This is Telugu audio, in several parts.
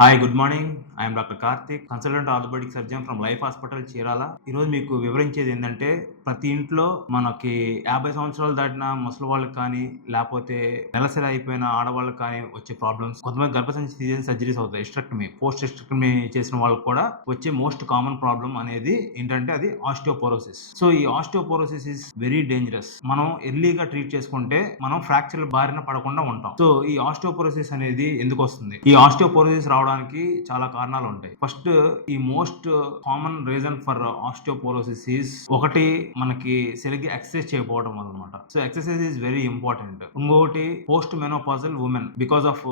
Hi, good morning. I'm doctor Karthik, consultant orthopedic surgeon from life hospital Chirala. ఈరోజు మీకు వివరించేది ఏంటంటే, ప్రతి ఇంట్లో మనకి 50 సంవత్సరాలు దాటిన ముసలి వాళ్ళకి కానీ, లేకపోతే నెలసరి అయిపోయిన ఆడవాళ్ళకి కానీ వచ్చే ప్రాబ్లమ్స్. కొంతమంది గర్భసంచి తీసేసిన సర్జరీస్ అవుతాయి. హిస్టెక్టమీ, పోస్ట్ హిస్టెక్టమీ చేసిన వాళ్ళకి కూడా వచ్చే మోస్ట్ కామన్ ప్రాబ్లం అనేది ఏంటంటే అది ఆస్టియోపోరోసిస్. సో ఈ ఆస్టియోపోరోసిస్ ఇస్ వెరీ డేంజరస్. మనం ఎర్లీగా ట్రీట్ చేసుకుంటే మనం ఫ్రాక్చర్ బారిన పడకుండా ఉంటాం. సో ఈ ఆస్టియోపోరోసిస్ అనేది ఎందుకు వస్తుంది? ఈ ఆస్టియోపోరోసిస్ రావడానికి చాలా కారణాలు ఉంటాయి. ఫస్ట్, ఈ most common reason for osteoporosis is ఒకటి, మనకి సరిగ్గా ఎక్సర్సైజ్ చేయకపోవడం అన్నమాట. So exercise is very important. ఇంకొకటి, post menopausal women because of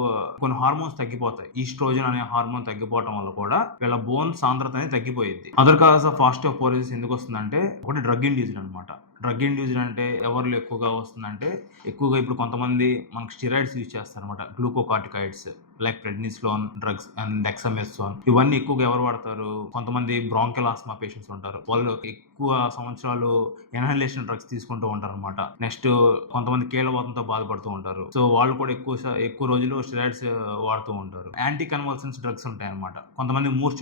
కొన్ని హార్మోన్స్ తగ్గిపోతాయి. ఈస్ట్రోజన్ అనే హార్మోన్ తగ్గిపోవడం వల్ల కూడా వీళ్ళ బోన్ సాంద్రత అనేది తగ్గిపోయింది. అదర్ కాజ్ ఆఫ్ ఆస్టియోపోరోసిస్ ఎందుకు వస్తుందంటే, ఒకటి డ్రగ్ ఇండ్యూస్డ్ అనమాట. డ్రగ్ ఇండ్యూస్డ్ అంటే ఎవరిలో ఎక్కువగా వస్తుందంటే, ఎక్కువగా ఇప్పుడు కొంతమంది మనకు స్టిరాయిడ్స్ యూజ్ చేస్తారనమాట. Glucocorticoids like prednisolone drugs and dexamethasone. ఇవన్నీ ఎక్కువగా ఎవరు వాడతారు? కొంతమంది బ్రాంకియల్ ఆస్మా పేషెంట్స్ ఉంటారు. వాళ్ళు ఎక్కువ సంవత్సరాలు ఇన్హలేషన్ డ్రగ్స్ తీసుకుంటూ ఉంటారు అనమాట. నెక్స్ట్, కొంతమంది కీళ్ళవాతంతో బాధపడుతూ ఉంటారు. సో వాళ్ళు కూడా ఎక్కువ రోజులు స్టిరాయిడ్స్ వాడుతూ ఉంటారు. యాంటీ కన్వల్సెన్స్ డ్రగ్స్ ఉంటాయి అనమాట. కొంతమంది మూర్ఛ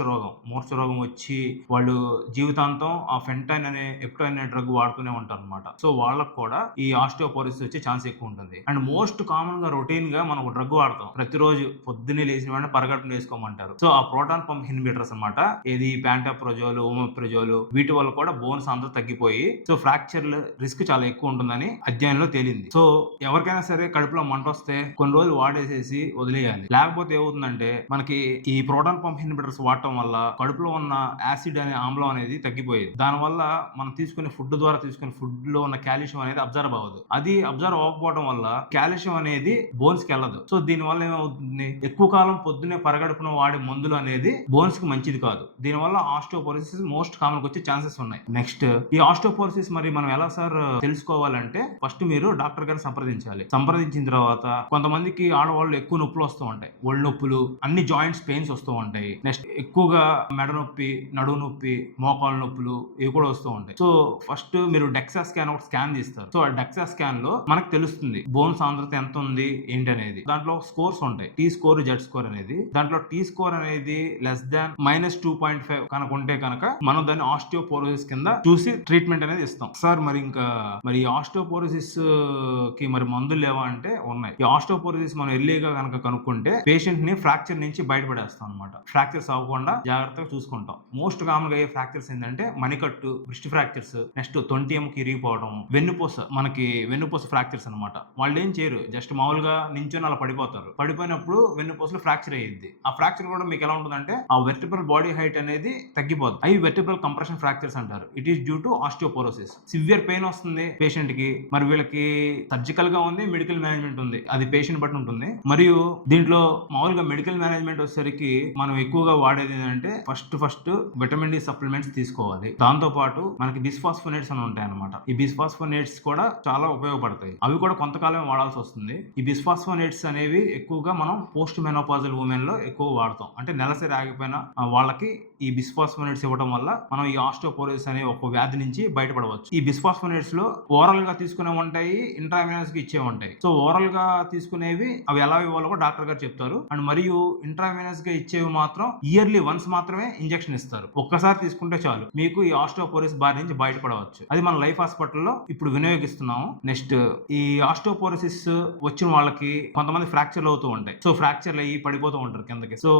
రోగం వచ్చి వాళ్ళు జీవితాంతం ఆ ఫెంటైన్ అనే ఎప్టైన్ అనే డ్రగ్ వాడుతూనే ఉంటారు అనమాట. సో వాళ్ళకు కూడా ఈ ఆస్టియోపోరోసిస్ వచ్చే ఛాన్స్ ఎక్కువ ఉంటుంది. అండ్ మోస్ట్ కామన్ గా రొటీన్ గా మనం ఒక డ్రగ్ వాడతాం ప్రతిరోజు. పొద్దున్నే లేచిన వెంటనే పరగడుపున వేసుకోమంటారు. సో ఆ ప్రోటాన్ పంప్ ఇన్హిబిటర్స్ అనమాట. ఏది ప్యాంటాప్రోజోల్, ఓమోప్రోజోల్, వీటి వల్ల కూడా బోన్స్ అంతా తగ్గిపోయి సో ఫ్రాక్చర్ రిస్క్ చాలా ఎక్కువ ఉంటుందని అధ్యయనంలో తేలింది. సో ఎవరికైనా సరే కడుపులో మంట వస్తే కొన్ని రోజులు వాడేసేసి వదిలేయాలి. లేకపోతే ఏమవుతుందంటే, మనకి ఈ ప్రోటాన్ పంప్ ఇన్హిబిటర్స్ వాడటం వల్ల కడుపులో ఉన్న యాసిడ్ అనే ఆమ్లం అనేది తగ్గిపోయేది. దానివల్ల మనం తీసుకునే ఫుడ్ ద్వారా తీసుకునే ఫుడ్ లో ఉన్న కాల్షియం అనేది అబ్జర్వ్ అవ్వదు. అది అబ్జర్వ్ అవ్వకపోవడం వల్ల కాల్షియం అనేది బోన్స్ కి వెళ్ళదు. సో దీని వల్ల ఏమవుతుంది, ఎక్కువ కాలం పొద్దున్నే పరగడుపున వాడే మందులు అనేది బోన్స్ కి మంచిది కాదు. దీనివల్ల ఆస్టియోపోరోసిస్ మోస్ట్ కామన్ వచ్చే ఛాన్సెస్ ఉన్నాయి. నెక్స్ట్, ఈ ఆస్టియోపోరోసిస్ మరి మనం ఎలా సార్ తెలుసుకోవాలంటే, ఫస్ట్ మీరు డాక్టర్ గారిని సంప్రదించాలి. సంప్రదించిన తర్వాత కొంతమందికి ఆడవాళ్ళు ఎక్కువ నొప్పులు వస్తూ ఉంటాయి. ఒళ్ళు నొప్పులు, అన్ని జాయింట్స్ పెయిన్స్ వస్తూ ఉంటాయి. నెక్స్ట్, ఎక్కువగా మెడ నొప్పి, నడుము నొప్పి, మోకాళ్ళ నొప్పులు ఇవి కూడా వస్తూ ఉంటాయి. సో ఫస్ట్ మీరు డెక్సా స్కాన్ ఒకటి స్కాన్ తీస్తారు. సో ఆ డెక్సా స్కాన్ లో మనకు తెలుస్తుంది బోన్ సాంద్రత ఎంత ఉంది ఏంటి అనేది. దాంట్లో స్కోర్స్ ఉంటాయి, టీ స్కోర్, జెడ్ స్కోర్ అనేది. దాంట్లో టీ స్కోర్ అనేది లెస్ దాన్ -2.5 కనుక ఉంటే కనుక మనం దాన్ని ఆస్టియోపోరోసిస్ కింద చూసి ట్రీట్మెంట్ అనేది ఇస్తాం. సార్ మరి ఆస్టియోపోరోసిస్ కి మరి మందులు లేవా అంటే ఉన్నాయి. ఈ ఆస్టియోపోరోసిస్ మనం ఎర్లీగా కనుక కనుక్కుంటే పేషెంట్ ని ఫ్రాక్చర్ నుంచి బయటపడేస్తాం అనమాట. ఫ్రాక్చర్స్ అవ్వకుండా జాగ్రత్తగా చూసుకుంటాం. మోస్ట్ కామన్ గా అయ్యే ఫ్రాక్చర్స్ ఏంటంటే మణికట్టు, బ్రిస్ట్ ఫ్రాక్చర్స్, నెక్స్ట్ తొంటిఎంకి ఇరిగిపోవడం, వెన్నుపూస ఫ్రాక్చర్స్ అనమాట. వాళ్ళు ఏం చేయరు, జస్ట్ మామూలుగా నించొని అలా పడిపోతారు. పడిపోయినప్పుడు వెన్నుపూసలో ఫ్రాక్చర్ అయ్యింది. ఆ ఫ్రాక్చర్ కూడా మీకు ఎలా ఉంటుందంటే, ఆ వెర్టిబ్రల్ బాడీ హైట్ అనేది తగ్గిపోతుంది. అవి వెర్టిబ్రల్ కంప్రెషన్ ఫ్రాక్చర్స్ అంటారు. It is due to osteoporosis. Severe pain వస్తుంది పేషెంట్ కి. మరి వీళ్ళకి సర్జికల్ గా ఉంది, మెడికల్ మేనేజ్మెంట్ ఉంది. అది పేషెంట్ బట్టి ఉంటుంది. మరియు దీంట్లో మామూలుగా మెడికల్ మేనేజ్మెంట్ వచ్చేసరికి మనం ఎక్కువగా వాడేది ఏంటంటే, ఫస్ట్ విటమిన్ డి సప్లిమెంట్స్ తీసుకోవాలి. దాంతో పాటు మనకి బిస్ఫాస్ఫోనేట్స్ అని ఉంటాయి అనమాట. ఈ బిస్ఫాస్ఫోనేట్స్ కూడా చాలా ఉపయోగపడతాయి. అవి కూడా కొంతకాలం వాడాల్సి వస్తుంది. ఈ బిస్ఫాస్ఫోనేట్స్ అనేవి ఎక్కువగా మనం పోస్ట్ మెనోపాజల్ ఉమెన్ లో ఎక్కువ వాడతాం. అంటే నెలసరి ఆగిపోయిన వాళ్ళకి ఈ బిస్ఫాస్ఫోనేట్స్ ఇవ్వడం వల్ల మనం ఈ ఆస్టియోపోరోసిస్ అనే ఒక వ్యాధి నుంచి బయటపడవచ్చు. ఈ బిస్ఫాస్ఫోనేట్స్ లో ఓరల్ గా తీసుకునే ఉంటాయి, ఇంట్రావెనస్ గా ఇచ్చే ఉంటాయి. సో ఓరల్ గా తీసుకునేవి అవి ఎలా ఇవ్వాలో కూడా డాక్టర్ గారు చెప్తారు. అండ్ మరియు ఇంట్రావెనస్ గా ఇచ్చేవి మాత్రం ఇయర్లీ వన్స్ మాత్రమే ఇంజెక్షన్ ఇస్తారు. ఒక్కసారి తీసుకుంటే చాలు మీకు ఈ ఆస్టియోపోరోసిస్ బారి నుంచి బయటపడవచ్చు. అది మన లైఫ్ హాస్పిటల్లో ఇప్పుడు వినియోగిస్తున్నాము. నెక్స్ట్, ఈ ఆస్టియోపోరోసిస్ వచ్చిన వాళ్ళకి కొంతమంది ఫ్రాక్చర్లు అవుతూ ఉంటాయి. సో ఫ్రాక్చర్లు అయ్యి పడిపోతూ ఉంటారు కిందకి. సో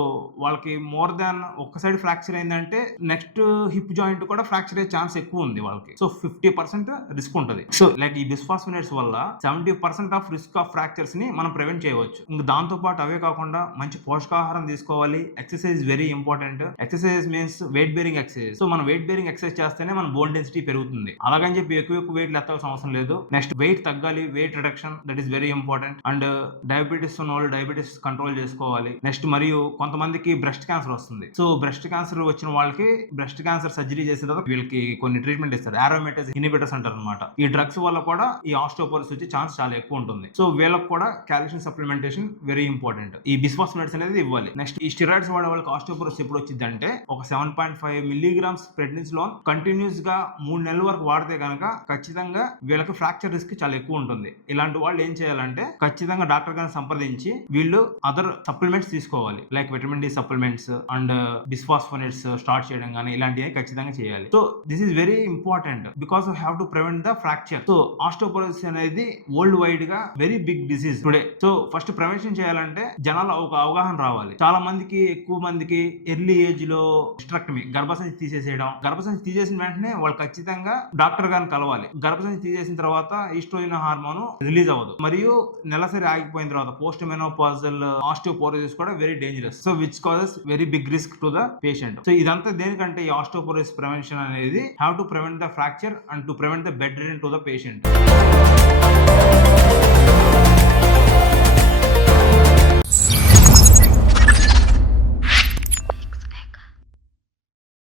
వాళ్ళకి మోర్ దాన్ ఒక్క సైడ్ ఫ్రాక్చర్ అయిందంటే నెక్స్ట్ హిప్ జాయింట్ కూడా ఫ్రాక్చర్ అయ్యే ఛాన్స్ ఎక్కువ ఉంది వాళ్ళకి. సో 50% రిస్క్ ఉంటుంది. సో లైక్ ఈ బిస్ఫాస్ఫోనేట్స్ వల్ల 70% ఆఫ్ రిస్క్ ఆఫ్ ఫ్రాక్చర్స్ ని మనం ప్రివెంట్ చేయవచ్చు. ఇంకా దాంతో పాటు అవే కాకుండా మంచి పోషకాహారం తీసుకోవాలి. Exercise very important. Exercise means weight bearing exercise. So మనం వెయిట్ బేరింగ్ ఎక్సర్సైజ్ చేస్తేనే మన బోన్ డెన్సిటీ పెరుగుతుంది. అలాగని చెప్పి ఎక్కువ వెయిట్ ఎత్తాల్సిన అవసరం లేదు. నెక్స్ట్, వెయిట్ తగ్గాలి, weight reduction, that is very important. And diabetes ఉన్న వాళ్ళు డయాబెటీస్ కంట్రోల్ చేసుకోవాలి. నెక్స్ట్, మరియు కొంతమందికి బ్రెస్ట్ క్యాన్సర్ వస్తుంది. సో బ్రెస్ట్ క్యాన్సర్ వచ్చిన వాళ్ళకి బ్రెస్ట్ క్యాన్సర్ సర్జరీ చేసిన తర్వాత వీళ్ళకి కొన్ని ట్రీట్మెంట్ ఇస్తారు. ఆరోమేటేజ్ ఇన్హిబిటర్స్ అంటారు అనమాట. ఈ డ్రగ్స్ వల్ల కూడా ఈ ఆస్టియోపోరోసిస్ వచ్చే ఛాన్స్ చాలా ఎక్కువ ఉంటుంది. సో వీళ్ళకి కూడా కాల్షియం సప్లిమెంటేషన్ వెరీ ఇంపార్టెంట్. ఈ బిస్ఫాస్ఫోనేట్స్ అనేది ఇవ్వాలి. నెక్స్ట్, ఈ స్టెరాయిడ్స్ వాడే వాళ్ళకి ఆస్టియోపోరోసిస్ ఎప్పుడు వచ్చింది అంటే, ఒక 7.5 మిల్లీగ్రామ్స్ ప్రెడ్నిస్లోన్ కంటిన్యూస్ గా 3 నెలల వరకు వాడితే కనుక ఖచ్చితంగా వీళ్ళకి ఫ్రాక్చర్ రిస్క్ చాలా ఎక్కువ ఉంటుంది. ఇలాంటి వాళ్ళు ఏం చేయాలంటే, ఖచ్చితంగా డాక్టర్ గారిని సంప్రదించి వీళ్ళు ఆ అదర్ సప్లిమెంట్స్ తీసుకోవాలి. Like vitamin D supplements and bisphosphonates start చేయడం కానీ ఇలాంటివి ఖచ్చితంగా చేయాలి. So this is very important because you have to prevent the fracture. So osteoporosis అనేది వరల్డ్ వైడ్ గా very big disease today. So first prevention చేయాలంటే జనాలు ఒక అవగాహన రావాలి. చాలా మందికి, ఎక్కువ మందికి ఎర్లీ ఏజ్ లో హిస్టరెక్టమీ, గర్భసంచి తీసేసేయడం. గర్భసంచి తీసేసిన వెంటనే వాళ్ళు ఖచ్చితంగా డాక్టర్ గారిని కలవాలి. గర్భసంచి తీసేసిన తర్వాత ఈస్ట్రోజన్ హార్మోన్ రిలీజ్ అవ్వదు, మరియు నెలసరి ఆగిపోయిన తర్వాత పోస్ట్ మెనోపాజల్ ఆస్టియోపోరోసిస్ కూడా very dangerous. So which causes very big risk to the patient. So ఇదంతా దేనికంటే ఈ ఆస్టియోపోరోసిస్ ప్రివెన్షన్ అనేది have to prevent the fracture and to prevent the bedridden to the patient.